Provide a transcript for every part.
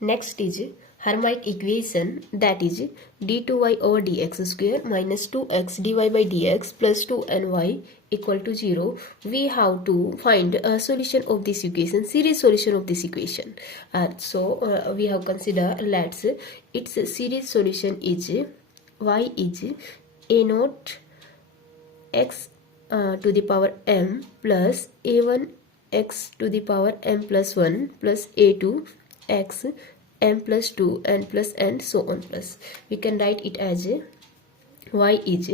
Next is Harmonic Equation, that is d2y over dx square minus 2x dy by dx plus 2ny equal to 0. We have to find a solution of this equation, series solution of this equation. So we have considered, let's, its series solution is y is a naught x to the power m plus a1 x to the power m plus 1 plus a2 x m plus 2 n plus n so on plus. We can write it as y is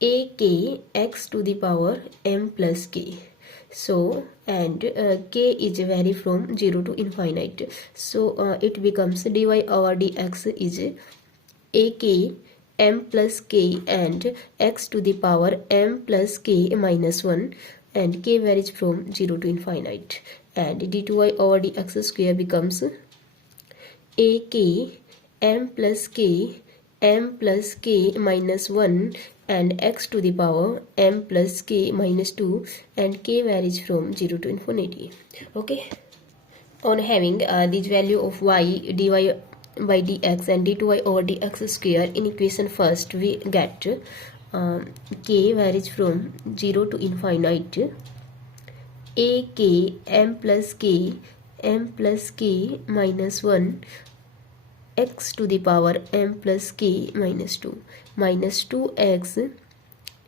a k x to the power m plus k. So and k is vary from 0 to infinite. So it becomes dy over dx is a k m plus k and x to the power m plus k minus 1 and k varies from 0 to infinite, and d2y over dx square becomes a k m plus k minus 1 and x to the power m plus k minus 2 and k varies from 0 to infinity. Okay, on having this value of y dy by dx and d2y over dx square in equation first, we get k varies from 0 to infinite a k m plus k minus 1 x to the power m plus k minus 2 minus 2x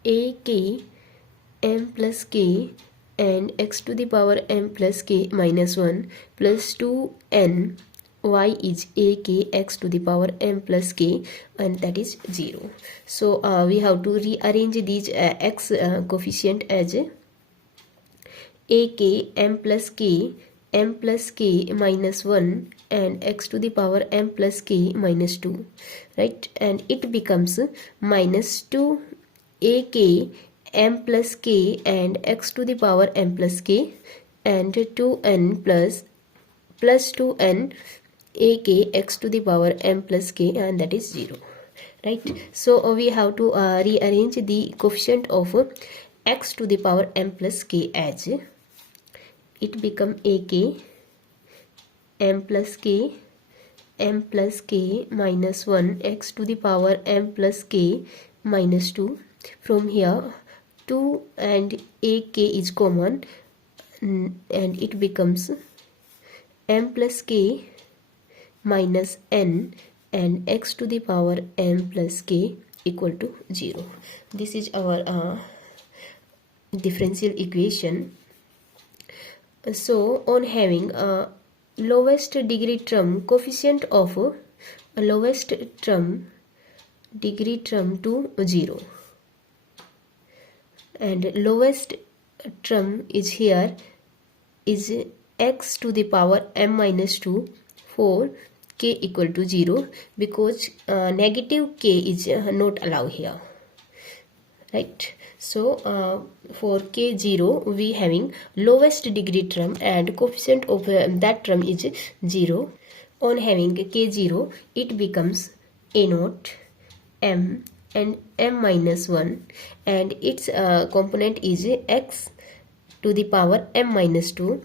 a k m plus k and x to the power m plus k minus 1 plus 2n y is a k x to the power m plus k and that is 0. So we have to rearrange these x coefficient as a k m plus k minus 1 and x to the power m plus k minus 2, right? And it becomes minus 2 a k m plus k and x to the power m plus k and 2n plus 2n a k x to the power m plus k and that is 0, right? So we have to rearrange the coefficient of x to the power m plus k as it become a k m plus k minus 1 x to the power m plus k minus 2. From here 2 and a k is common and it becomes m plus k minus n and x to the power m plus k equal to 0. This is our differential equation. So on having lowest degree term coefficient of lowest term degree term to 0 and lowest term is here is x to the power m minus 2 for k equal to 0 because negative k is not allowed here, right? So for k 0 we having lowest degree term and coefficient of that term is 0. On having k 0 it becomes a naught m and m minus 1 and its component is x to the power m minus 2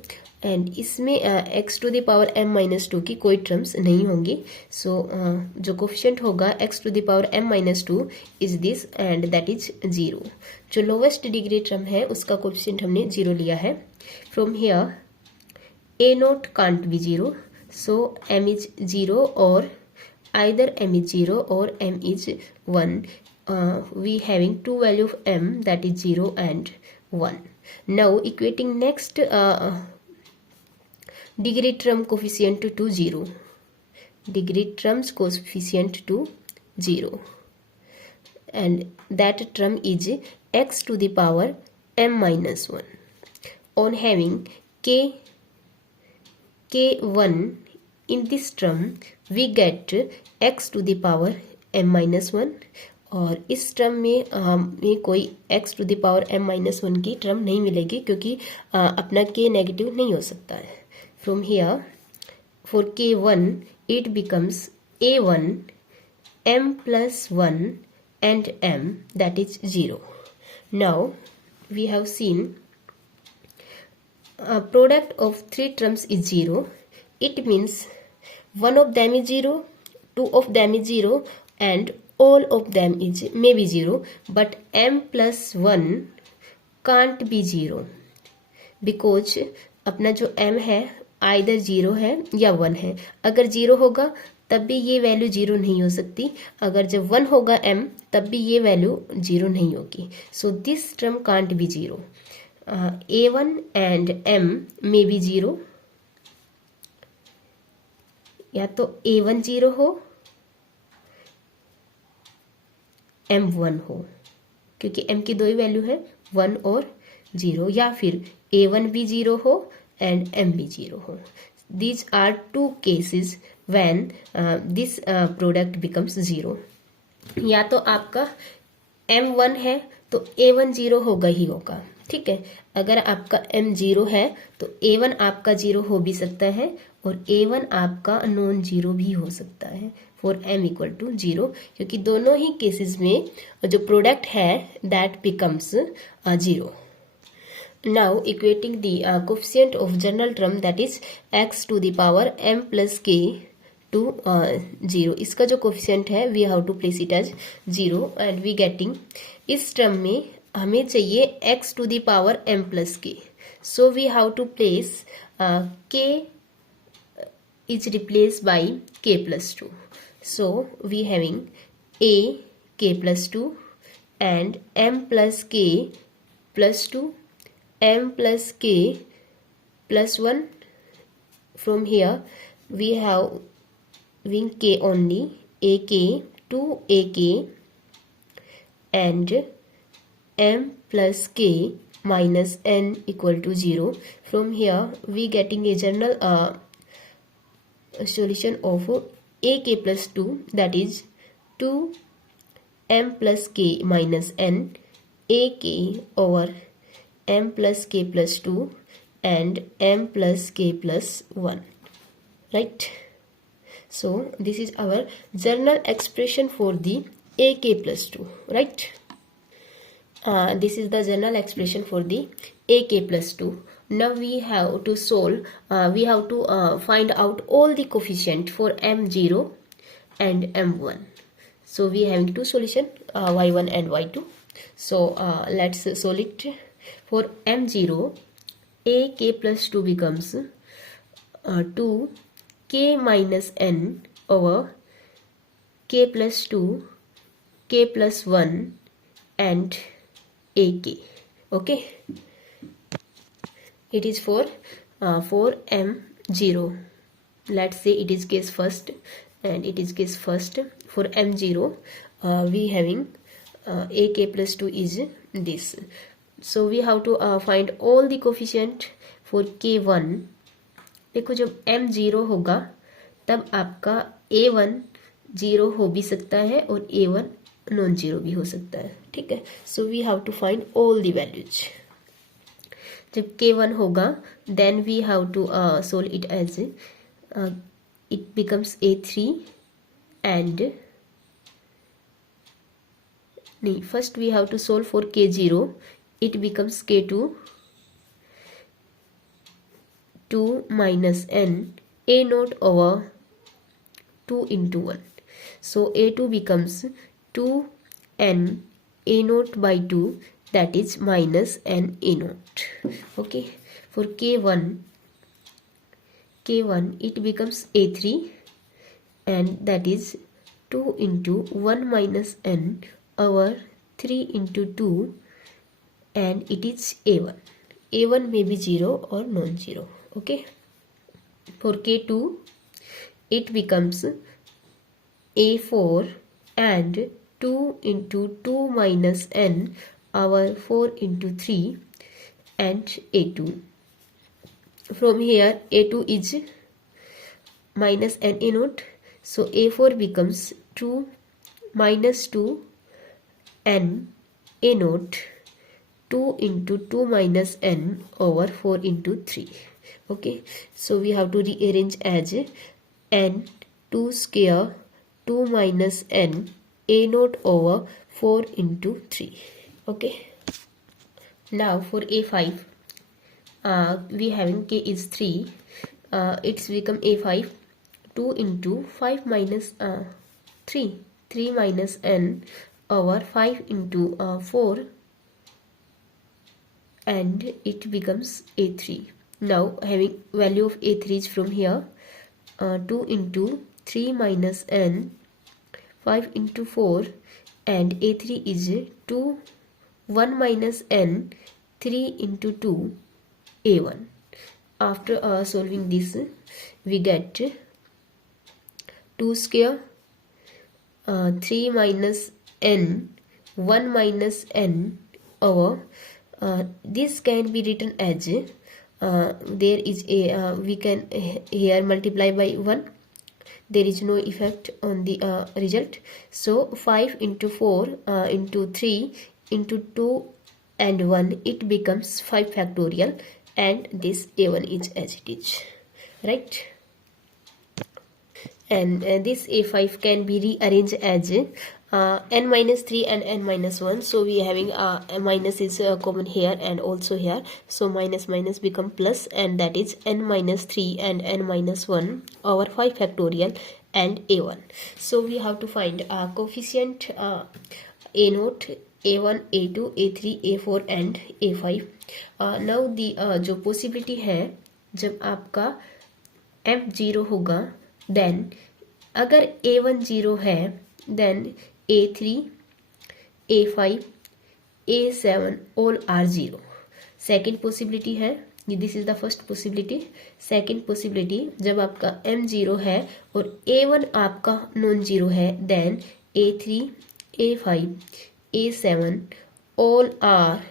and इसमें x to the power m minus 2 की कोई terms नहीं होंगी. सो जो coefficient होगा x to the power m minus 2 is this and that is 0. जो lowest degree term है उसका कोफिशिएंट हमने 0 लिया है. From here a not can't be 0, so m is 0 और either m is 0 or m is 1. We having two value of m that is 0 and 1. Now equating next degree term coefficient to 0. Degree terms coefficient to 0. And that term is x to the power m minus 1. On having k1 in this term we get x to the power m minus 1 और इस term में हमें कोई x to the power m minus 1 की term नहीं मिलेगी क्योंकि अपना k नेगेटिव नहीं हो सकता है. From here for k1 it becomes a1 m plus 1 and m that is 0. Now we have seen product of three terms is 0. It means one of them is 0, two of them is 0, and all of them is may be 0, but m plus 1 can't be 0, because अपना जो m है either 0 है या 1 है. अगर 0 होगा तब भी ये वैल्यू 0 नहीं हो सकती, अगर जब 1 होगा m तब भी ये वैल्यू 0 नहीं होगी. So this term can't be 0. a1 and m may be 0, या तो a1 0 हो m1 हो, क्योंकि m की दो ही वैल्यू है 1 और 0, या फिर a1 भी 0 हो एंड m भी 0 हो. These are two cases when this product becomes 0. या तो आपका m1 है तो a1 0 होगा ही होगा, ठीक है. अगर आपका m 0 है तो a1 आपका 0 हो भी सकता है और a1 आपका नॉन 0 भी हो सकता है फॉर m इक्वल टू 0, क्योंकि दोनों ही केसेस में जो प्रोडक्ट है that becomes 0. Now equating the coefficient of general term, that is x to the power m plus k to 0. इसका जो coefficient है we have to place it as 0 and we getting, इस term में हमें चाहिए x to the power m plus k. So we have to place k is replaced by k plus 2. So we having a k plus 2 and m plus k plus 2, m plus k plus 1. From here we have wing k only, ak, 2ak and m plus k minus n equal to 0. From here we getting a general solution of ak plus 2, that is 2 m plus k minus n, ak over m plus k plus 2 and m plus k plus 1, right? So this is our general expression for the ak plus 2, right? This is the general expression for the ak plus 2. Now we have to solve, we have to find out all the coefficient for m0 and m1. So we having two solution, y1 and y2. So let's solve it. For m0, ak plus 2 becomes 2 k minus n over k plus 2, k plus 1 and ak. Okay, it is for m0. Let's say it is case first and it is case first. For m0 we having ak plus 2 is this. So we have to find all the coefficient for k1. देखो जब m 0 होगा तब आपका a1 0 हो भी सकता है और a1 नॉन 0 भी हो सकता है, ठीक है. So we have to find all the values. जब k1 होगा then we have to solve it as it becomes a3 and नहीं, first we have to solve for k0. It becomes k2, 2 minus n, a naught over 2 into 1. So a2 becomes 2n a naught by 2, that is minus n a naught. Okay, for k1 it becomes a3 and that is 2 into 1 minus n over 3 into 2 and it is a1. a1 may be 0 or non-zero. Okay, for k2 it becomes a4 and 2 into 2 minus n over 4 into 3 and a2. From here a2 is minus n a naught, so a4 becomes 2 minus 2 n a naught, 2 into 2 minus n over 4 into 3. Okay, so we have to rearrange as n 2 square 2 minus n a naught over 4 into 3. Okay, now for a5 we having k is 3, it's become a5 2 into 5 minus 3, 3 minus n over 5 into 4, and it becomes a3. Now having value of a3 is from here, 2 into 3 minus n, 5 into 4, and a3 is 2, 1 minus n, 3 into 2, a1. After solving this, we get 2 square, 3 minus n, 1 minus n over, this can be written as, there is a, we can here multiply by 1, there is no effect on the result. So 5 into 4 into 3 into 2 and 1, it becomes 5 factorial, and this a1 is as it is, right? And this a5 can be rearranged as n minus 3 and n minus 1. So we are having a minus is common here and also here, so minus minus become plus, and that is n minus 3 and n minus 1 over 5 factorial and a1. So we have to find coefficient a0, a1, a2, a3, a4 and a5. now the जो possibility है, जब आपका m 0 होगा, then अगर a1 0 है, then a3, a5, a7 all are 0. Second possibility है, this is the first possibility. Second possibility, जब आपका m 0 है और a1 आपका नॉन जीरो है, then a3, a5, a7 all are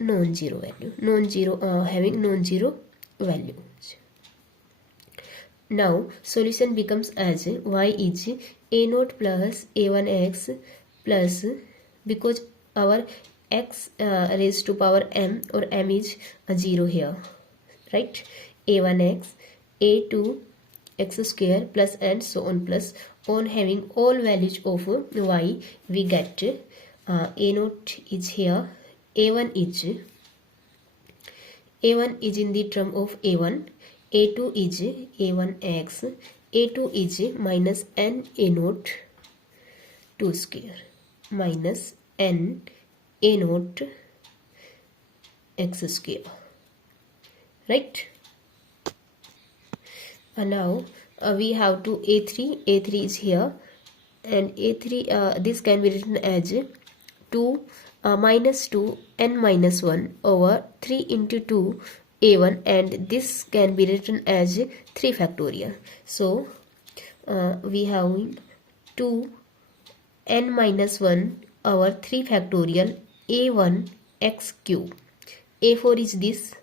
non-zero value, non-zero having non-zero values. Now solution becomes as y is a0 plus a1x plus, because our x raised to power m or m is 0 here, right? a1x, a2 x square plus and so on, plus on having all values of y, we get a0 is here, a1 is in the term of a1, a2 is a1x, a2 is minus n a0 2 square minus n a0 x square, right? And now we have to a3 is here, and a3 this can be written as 2 minus 2 n minus 1 over 3 into 2 a1, and this can be written as 3 factorial. So we have 2 n minus 1 over 3 factorial a1 x cube. a4 is this,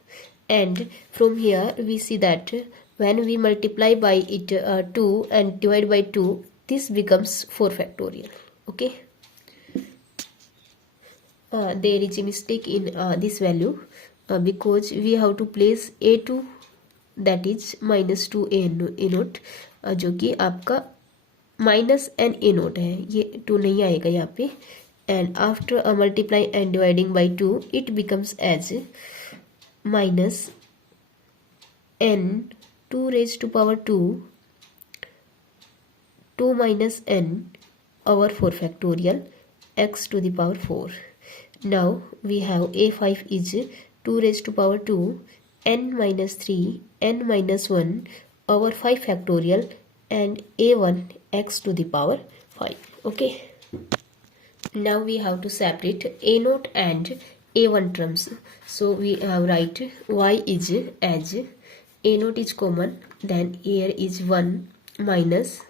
and from here we see that when we multiply by it 2 and divide by 2, this becomes 4 factorial. Okay, there is a mistake in this value, because we have to place a2, that is minus 2 a0, जो कि आपका minus N A note है, ये 2 नहीं आएगा यहाँ पे, and after multiplying and dividing by 2, it becomes as minus n 2 raised to power 2 minus n over 4 factorial x to the power 4. Now we have a5 is 2 raised to power 2 n minus 3 n minus 1 over 5 factorial and a1 x to the power 5. Okay, now we have to separate a0 and a1 terms. So we have write y is as a0 is common, then here is 1 minus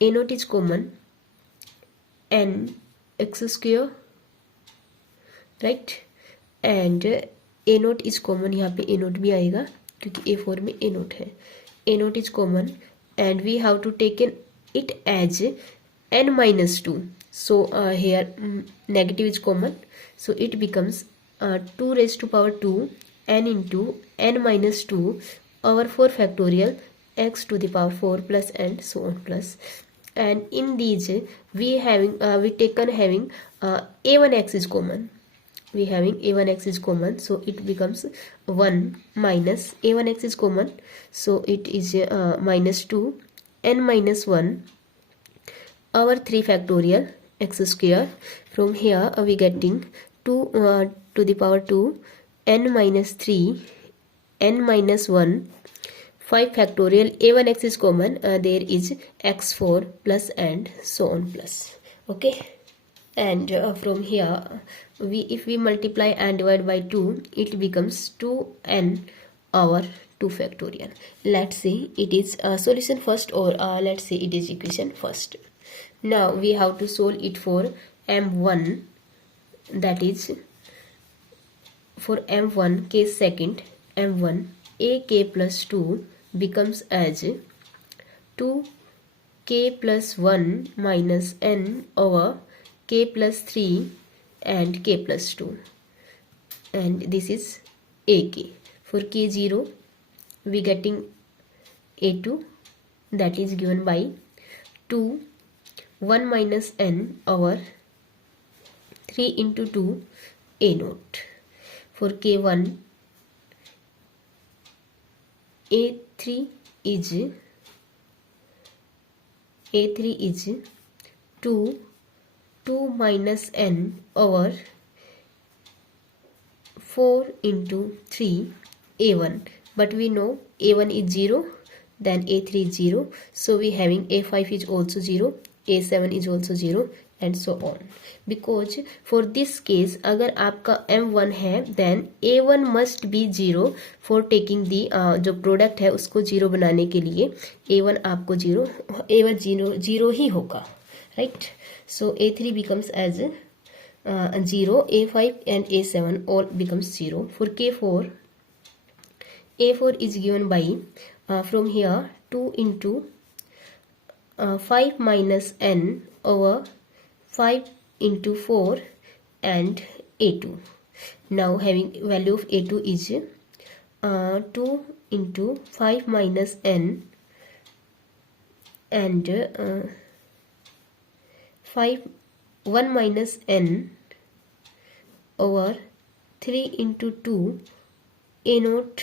a0 is common n x square, right? and a0 is common, यहाँ पे a0 भी आएगा क्योंकि a4 में a0 है. a0 is common and we have to take it as n minus 2. So here negative is common, so it becomes 2 raised to power 2 n into n minus 2 over 4 factorial x to the power 4 plus and so on plus. And in these we taken having a1x is common. we having a1x is common, so it becomes 1 minus a1x is common, so it is minus 2 n minus 1 over 3 factorial x square. From here we getting 2 to the power 2 n minus 3 n minus 1 5 factorial a1x is common, there is x4 plus and so on plus. Okay, and from here if we multiply and divide by 2, it becomes 2n over 2 factorial. Let's say it is solution first, or let's say it is equation first. Now we have to solve it for m1, that is for m1 case second, m1 ak plus 2 becomes as 2k plus 1 minus n over k plus 3 and k plus 2, and this is ak. For k0 we getting a2, that is given by 2 1 minus n over 3 into 2 a naught. For k1 a3 is 2 minus n over 4 into 3 a1, but we know a1 is 0, then a3 is 0, so we having a5 is also 0, a7 is also 0 and so on. Because for this case अगर आपका m1 है, then a1 must be 0 for taking the जो product है उसको 0 बनाने के लिए a1 आपको 0, a1 0 ही होगा, right? So a3 becomes as 0, a5 and a7 all becomes 0. For k4, a4 is given by from here 2 into 5 minus n over 5 into 4 and a2. Now having value of a2 is 2 into 5 minus n and 1 minus n over 3 into 2 a naught.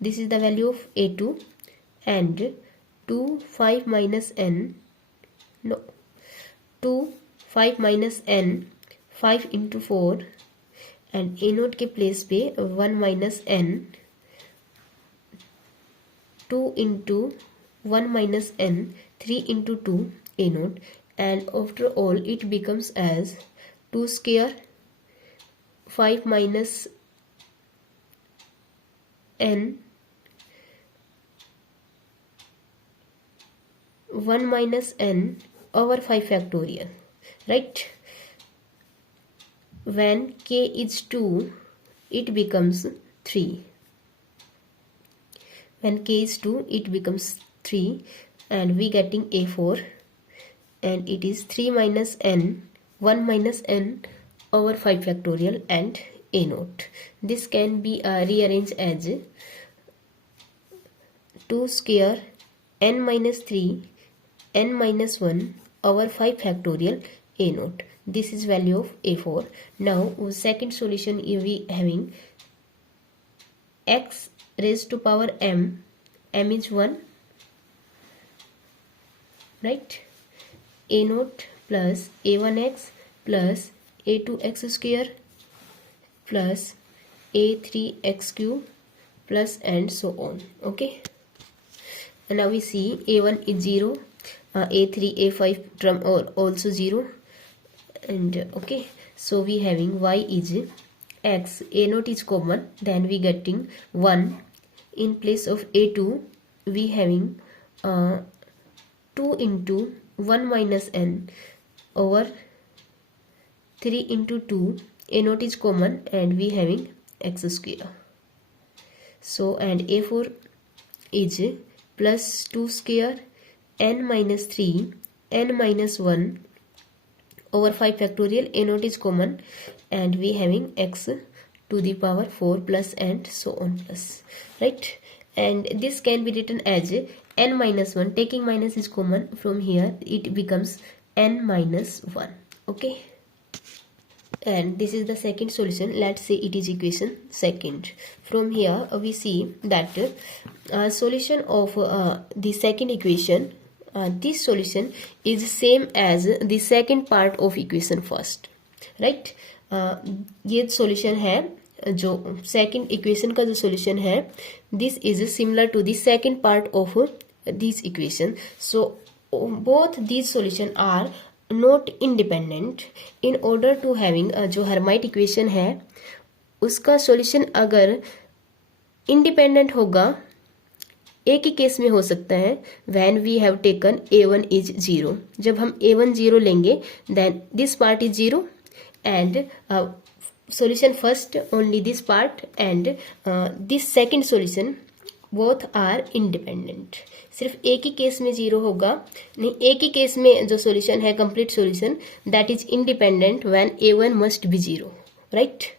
This is the value of a2, and 2 5 minus n 5 into 4 and a naught के place पे 1 minus n 2 into 1 minus n 3 into 2 a naught, and after all it becomes as 2 square 5 minus n 1 minus n over 5 factorial, right? When k is 2, it becomes 3. When k is 2, it becomes 3, and we getting a4, and it is 3 minus n 1 minus n over 5 factorial and a naught. This can be rearranged as 2 square n minus 3 n minus 1 over 5 factorial a naught. This is value of a4. Now second solution we having x raised to power m is 1, right? A naught plus a1x plus a2x square plus a3x cube plus and so on. Okay, and now we see a1 is 0, a3 a5 term are also 0, and okay, so we having y is x, a naught is common, then we getting 1. In place of a2 we having 2 into 1 minus n over 3 into 2, a naught is common, and we having x square. So and a4 is plus 2 square n minus 3 n minus 1 over 5 factorial, a naught is common, and we having x to the power 4 plus and so on plus, right? And this can be written as n minus 1, taking minus is common, from here it becomes n minus 1. Okay, and this is the second solution. Let's say it is equation second. From here we see that solution of the second equation, this solution is same as the second part of equation first, right? ये solution है, जो second equation का जो solution है, this is similar to the second part of this equation. So both these solution are not independent. In order to having जो hermite equation है उसका solution अगर independent होगा, एक ही केस में हो सकता है when we have taken a1 is 0. जब हम a1 0 लेंगे then this part is 0 and solution first only this part and this second solution both are independent. सिर्फ एक ही केस में 0 होगा, नहीं एक ही केस में जो solution है complete solution that is independent when a1 must be 0, right?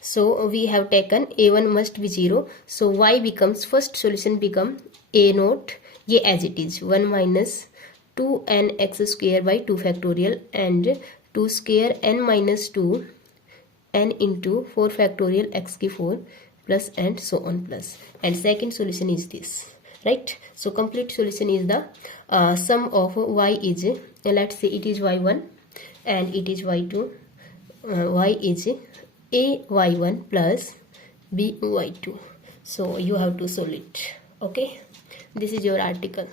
So we have taken a1 must be 0. So y becomes, first solution become a naught, ये as it is 1 minus 2n x square by 2 factorial and 2 square n minus 2 n into 4 factorial x की 4 plus and so on plus, and second solution is this, right? So complete solution is the sum of y is, let's say it is y1 and it is y2, y is a y1 plus b y2. So you have to solve it. Okay, this is your article.